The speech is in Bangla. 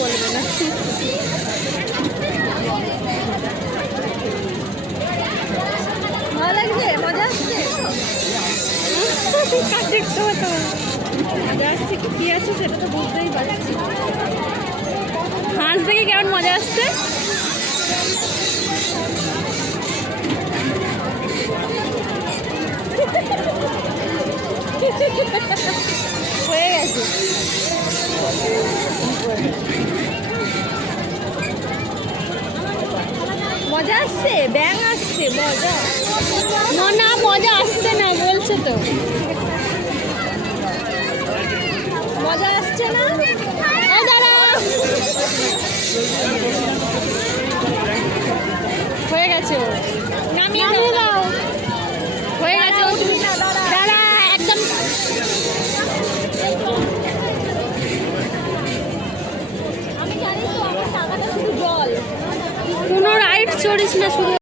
বলবে না। ভালো লাগছে? মজা আসছে? দেখতে হতো মজা আসছে কি আছে সেটা তো বুঝতেই পারছি। হাঁস দেখে কেমন মজা আসছে? হয়ে গেছে। মজা আসছে? ব্যাং আসছে? মজা না, মজা আসছে না বলছে তো। মজা আসছে না? দাঁড়া, হয়ে গেছে। নামিয়ে দাও। হয়ে গেছে। দাঁড়া একদম। আমি জানি তো আমার টাকাটা শুধু জল। কোনো রাইড চড়িস না শুধু।